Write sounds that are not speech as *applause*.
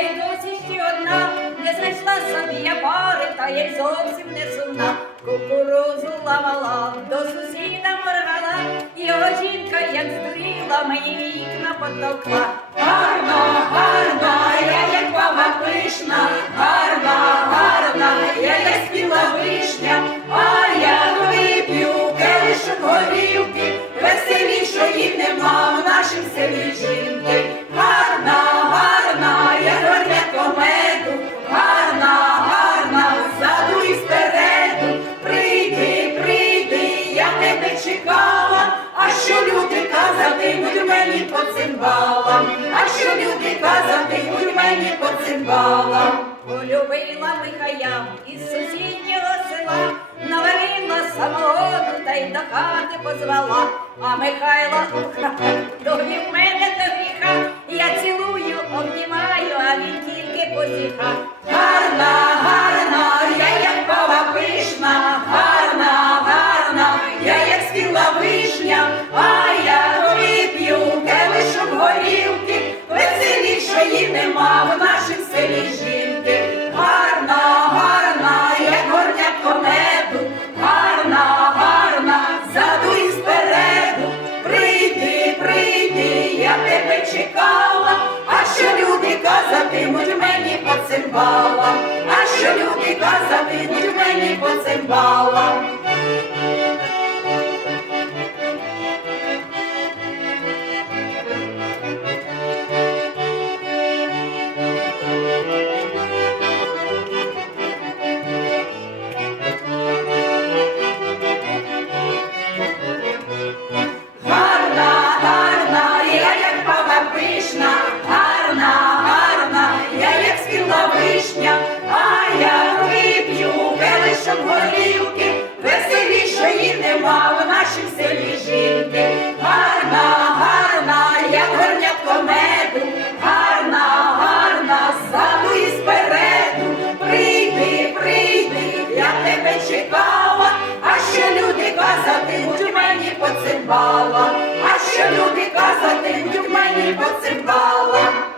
й досі ще одна, не знайшла собі я пари, та я й зовсім не сумна. Кукурузу ламала, до сусіда моргала, його жінка, як здуріла, мені вікна потовкла. Гарна, гарна, я як баба пишна, гарна, гарна, я як спіла вишня, а я вип'ю келишок горілки, веселішої нема в нашім селі чекала, а що люди казатимуть мені по цимбалам, а що люди казатимуть мені по цимбалам. Полюбила Михая із сусіднього села, наварила самогону та й до хати позвала, а Михайла *laughs* довів мене до гріха, я цілую, казатимуть мені по цимбалам, а що люди казатимуть мені по цимбалам. Веселішої нема в нашім селі жінки. Гарна, гарна, як горнятко меду, гарна, гарна, ззаду і спереду. Прийди, прийди, я тебе чекала, а що люди казатимуть мені по цимбалам, а що люди казатимуть мені по цимбалам.